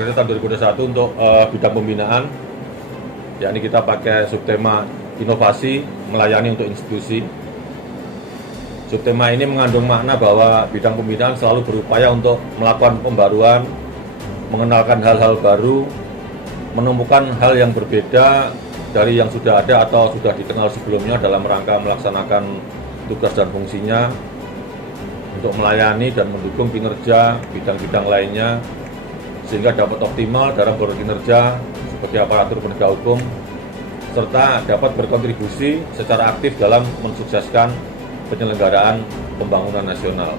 Prakerja tahun 2021 untuk bidang pembinaan, yakni kita pakai subtema inovasi melayani untuk institusi. Subtema ini mengandung makna bahwa bidang pembinaan selalu berupaya untuk melakukan pembaruan, mengenalkan hal-hal baru, menemukan hal yang berbeda dari yang sudah ada atau sudah dikenal sebelumnya dalam rangka melaksanakan tugas dan fungsinya untuk melayani dan mendukung kinerja bidang-bidang lainnya sehingga dapat optimal dalam berkinerja sebagai aparatur penegak hukum serta dapat berkontribusi secara aktif dalam mensukseskan penyelenggaraan pembangunan nasional.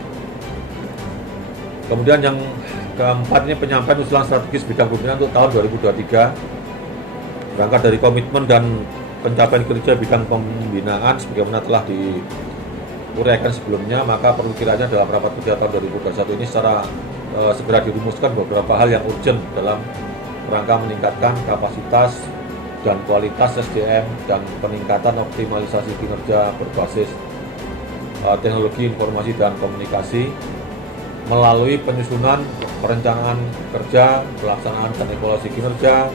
Kemudian yang keempat ini penyampaian usulan strategis bidang pembinaan untuk tahun 2023. Berangkat dari komitmen dan pencapaian kinerja bidang pembinaan sebagaimana telah diuraikan sebelumnya, maka perlu kiranya dalam rapat kerja tahun 2021 ini secara segera dirumuskan beberapa hal yang urgent dalam rangka meningkatkan kapasitas dan kualitas SDM dan peningkatan optimalisasi kinerja berbasis teknologi informasi dan komunikasi melalui penyusunan perencanaan kerja, pelaksanaan dan evaluasi kinerja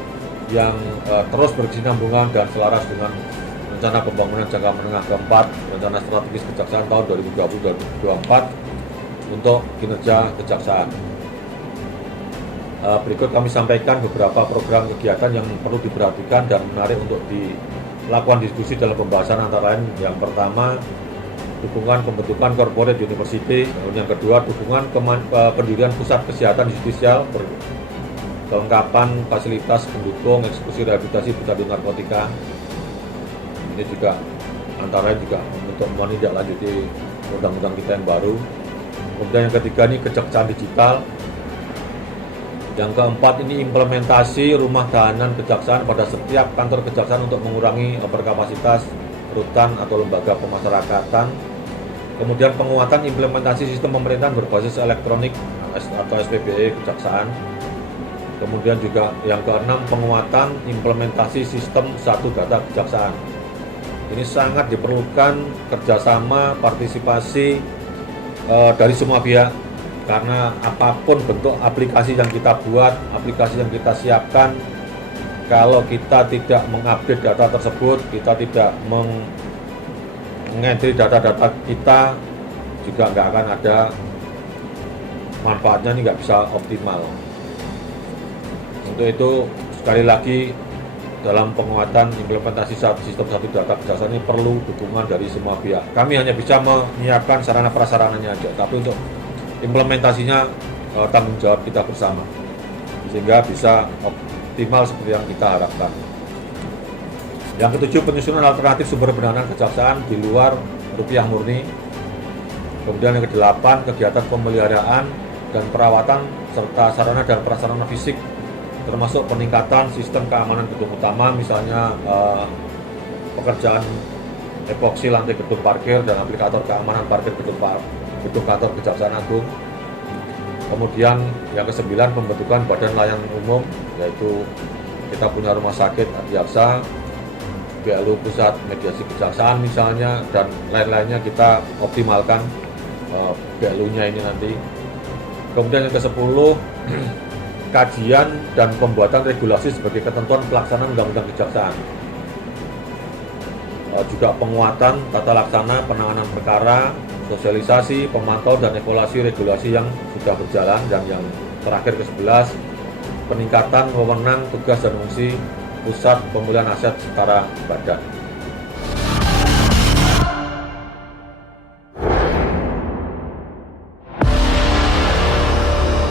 yang terus berkesinambungan dan selaras dengan rencana pembangunan jangka menengah keempat, rencana strategis kejaksaan tahun 2020-2024 untuk kinerja kejaksaan. Berikut kami sampaikan beberapa program kegiatan yang perlu diperhatikan dan menarik untuk dilakukan diskusi dalam pembahasan, antara lain yang pertama dukungan pembentukan corporate university, yang kedua dukungan pendirian pusat kesehatan justisial, kelengkapan fasilitas pendukung eksekusi rehabilitasi pecandu narkotika. Ini juga antara lain juga untuk menindaklanjuti undang-undang kita yang baru. Kemudian yang ketiga ini kejaksaan digital. Yang keempat ini implementasi rumah tahanan kejaksaan pada setiap kantor kejaksaan untuk mengurangi overkapasitas rutan atau lembaga pemasyarakatan. Kemudian penguatan implementasi sistem pemerintahan berbasis elektronik atau SPBE kejaksaan. Kemudian juga yang keenam penguatan implementasi sistem satu data kejaksaan. Ini sangat diperlukan kerjasama partisipasi dari semua pihak, karena apapun bentuk aplikasi yang kita buat, aplikasi yang kita siapkan, kalau kita tidak mengupdate data tersebut, kita tidak mengentry data-data kita, juga nggak akan ada manfaatnya, ini nggak bisa optimal. Untuk itu sekali lagi dalam penguatan implementasi sistem satu data kejaksaan ini perlu dukungan dari semua pihak. Kami hanya bisa menyiapkan sarana prasarananya aja, tapi untuk implementasinya tanggung jawab kita bersama sehingga bisa optimal seperti yang kita harapkan. Yang ketujuh, penyusunan alternatif sumber pendanaan kejaksaan di luar rupiah murni. Kemudian yang kedelapan, kegiatan pemeliharaan dan perawatan serta sarana dan prasarana fisik, termasuk peningkatan sistem keamanan gedung utama, misalnya pekerjaan epoksi lantai gedung parkir dan aplikator keamanan parkir gedung kantor Kejaksaan Agung. Kemudian yang kesembilan, pembentukan badan layanan umum, yaitu kita punya rumah sakit Adiaksa, BLU Pusat Mediasi Kejaksaan misalnya, dan lain-lainnya kita optimalkan BLU-nya ini nanti. Kemudian yang ke-10, kajian dan pembuatan regulasi sebagai ketentuan pelaksanaan undang-undang kejaksaan. Juga penguatan tata laksana penanganan perkara, sosialisasi, pemantau dan evaluasi regulasi yang sudah berjalan, dan yang terakhir ke-11, peningkatan wewenang tugas dan fungsi Pusat Pemulihan Aset Setara Badan.